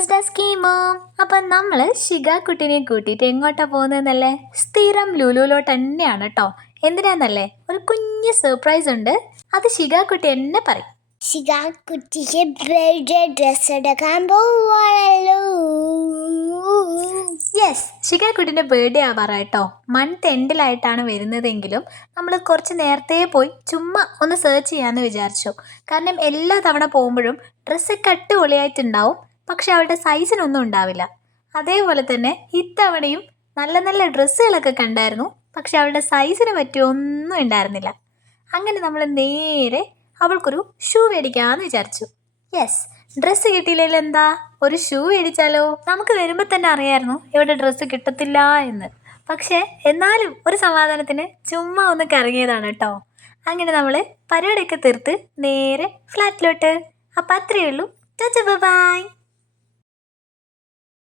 Just a സ്കീമോ. അപ്പം നമ്മൾ ശിഖാക്കുട്ടിനെ കൂട്ടിയിട്ട് എങ്ങോട്ടാ പോകുന്നതെന്നല്ലേ? സ്ഥിരം ലുലുലോട്ട് തന്നെയാണ് കേട്ടോ. എന്തിനാന്നല്ലേ? ഒരു കുഞ്ഞ് സർപ്രൈസ് ഉണ്ട്. അത് ശിഖാക്കുട്ടി എന്നെ പറയും. ശിഖാക്കുട്ടിക്ക് ബർത്ത്ഡേ ഡ്രസ് എടുക്കാൻ പോവാണല്ലോ. യെസ്, ശിഖാക്കുട്ടിൻ്റെ ബർത്ത്ഡേ ആവാറായിട്ടോ. മന്ത് എൻഡിലായിട്ടാണ് വരുന്നതെങ്കിലും നമ്മൾ കുറച്ച് നേരത്തെ പോയി ചുമ്മാ ഒന്ന് സെർച്ച് ചെയ്യാമെന്ന് വിചാരിച്ചു. കാരണം എല്ലാ തവണ പോകുമ്പോഴും ഡ്രസ്സൊക്കെ അടിപൊളിയായിട്ടുണ്ടാവും, പക്ഷെ അവളുടെ സൈസിനൊന്നും ഉണ്ടാവില്ല. അതേപോലെ തന്നെ ഇത്തവണയും നല്ല നല്ല ഡ്രസ്സുകളൊക്കെ കണ്ടായിരുന്നു, പക്ഷെ അവളുടെ സൈസിന് പറ്റിയ ഒന്നും ഉണ്ടായിരുന്നില്ല. അങ്ങനെ നമ്മൾ നേരെ അവൾക്കൊരു ഷൂ മേടിക്കാമെന്ന് വിചാരിച്ചു. യെസ്, ഡ്രസ്സ് കിട്ടിയില്ലെങ്കിൽ എന്താ, ഒരു ഷൂ മേടിച്ചാലോ? നമുക്ക് വരുമ്പോൾ തന്നെ അറിയായിരുന്നു ഇവിടെ ഡ്രസ്സ് കിട്ടത്തില്ല എന്ന്. പക്ഷേ എന്നാലും ഒരു സമാധാനത്തിന് ചുമ്മാ ഒന്ന് കറങ്ങിയതാണ് കേട്ടോ. അങ്ങനെ നമ്മൾ പരിപാടിയൊക്കെ തീർത്ത് നേരെ ഫ്ലാറ്റിലോട്ട്. അപ്പം അത്രയേ ഉള്ളൂ. ബൈ.